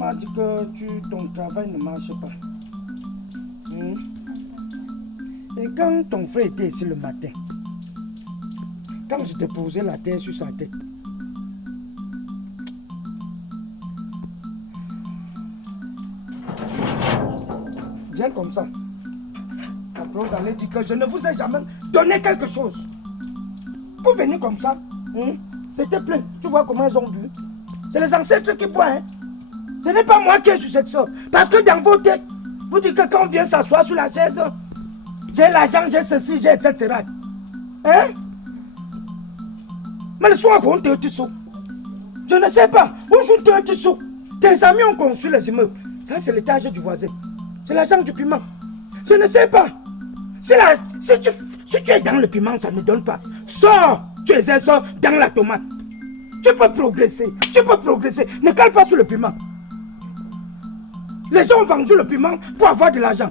m'a dit que ton travail ne marche pas. Et quand ton frère était ici le matin, quand je te posais la terre sur sa tête, viens comme ça. Après, vous allez dire que je ne vous ai jamais donné quelque chose. Pour venir comme ça, c'était plein. Tu vois comment ils ont bu. C'est les ancêtres qui boivent. Hein? Ce n'est pas moi qui ai sur cette sorte. Parce que dans vos têtes, vous dites que quand on vient s'asseoir sur la chaise, j'ai l'argent, j'ai ceci, j'ai etc. Hein? Mais le soir, on te dit je ne sais pas. Où joue te dit tes amis ont construit les immeubles. Ça, c'est l'étage du voisin. C'est l'argent du piment. Je ne sais pas. Si tu es dans le piment, ça ne donne pas. Sors, tu exerces dans la tomate. Tu peux progresser. Ne cale pas sur le piment. Les gens ont vendu le piment pour avoir de l'argent.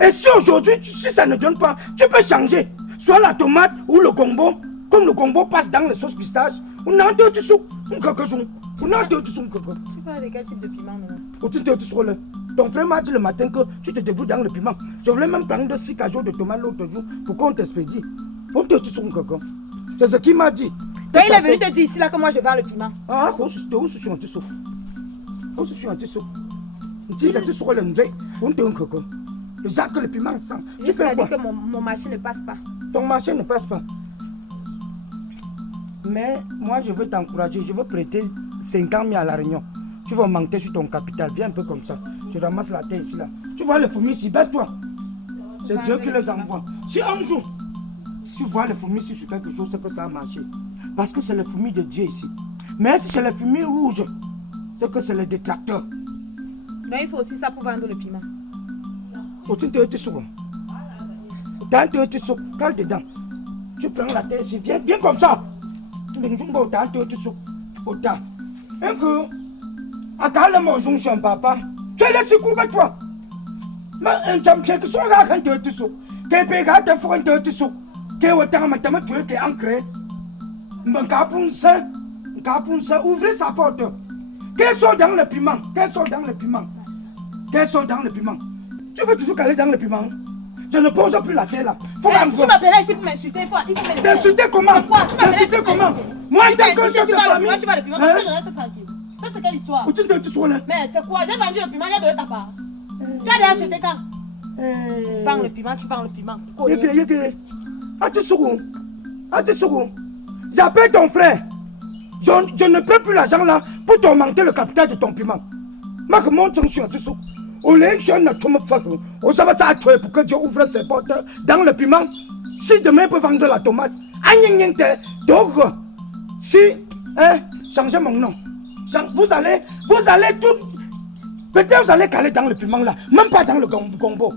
Et si aujourd'hui, si ça ne donne pas, tu peux changer. Soit la tomate ou le gombo. Comme le gombo passe dans les sauces pistaches. On a un peu de sous. Tu parles de quel type de piment maintenant? Ton frère m'a dit le matin que tu te débrouilles dans le piment. Je voulais même prendre 6 cajots de tomates l'autre jour pour qu'on t'expédie. On te dit son coco. C'est ce qu'il m'a dit. Donc il est venu te dire ici là que moi je vends le piment. Ah, où suis un tissou? Où suis un tissou? Si c'est tissou le ndé, on te un coco. Jacques le piment sang. Tu fais quoi? Que mon marché ne passe pas. Ton marché ne passe pas. Mais moi je veux t'encourager, je veux prêter 50 000 à la Réunion. Tu vas monter sur ton capital, viens un peu comme ça. Je ramasse la terre ici là. Tu vois les fourmis ici, baisse-toi. C'est Dieu qui les envoie. Si un jour, tu vois les fourmis ici sur quelque chose, c'est que ça a marché. Parce que c'est les fourmis de Dieu ici. Mais si c'est les fourmis rouges, c'est que c'est les détracteurs. Mais il faut aussi ça pour vendre le piment. Cale dedans. Tu prends la terre ici, viens comme ça. Tu me dis autant. Et que, à calme mon jonction, papa. Tu es laissé couper toi. Mais un champion qui sont là quand tu es tout sous. Qui peut garder pour un peu tout sous. Qui est autant maintenant tu es ancré. Mais capun ça, ouvrez sa porte. Qu'elles sont dans le piment. Tu veux toujours caler dans le piment? Je ne pose plus la terre là. Si tu m'appelles ici pour m'insulter, il faut m'insulter. T'insulter comment? T'insulter comment? Moi, dès que je te famille. Tu vas le piment parce que je reste tranquille. Ça, c'est quelle histoire? Où tu te dis là? Mais c'est quoi? J'ai vendu le piment, j'ai donné ta part. Tu as déjà acheté quand? Vends le piment, tu vends le piment. J'appelle ton frère. Je ne peux plus l'argent là pour t'augmenter le capital de ton piment. Ma comment tu es tout au lieu je ne te pas. On s'en va t'attraper pour que Dieu ouvre ses portes dans le piment. Si demain il peut vendre la tomate, donc si changez mon nom. Vous allez tout. Peut-être vous allez caler dans le piment là, même pas dans le gombo.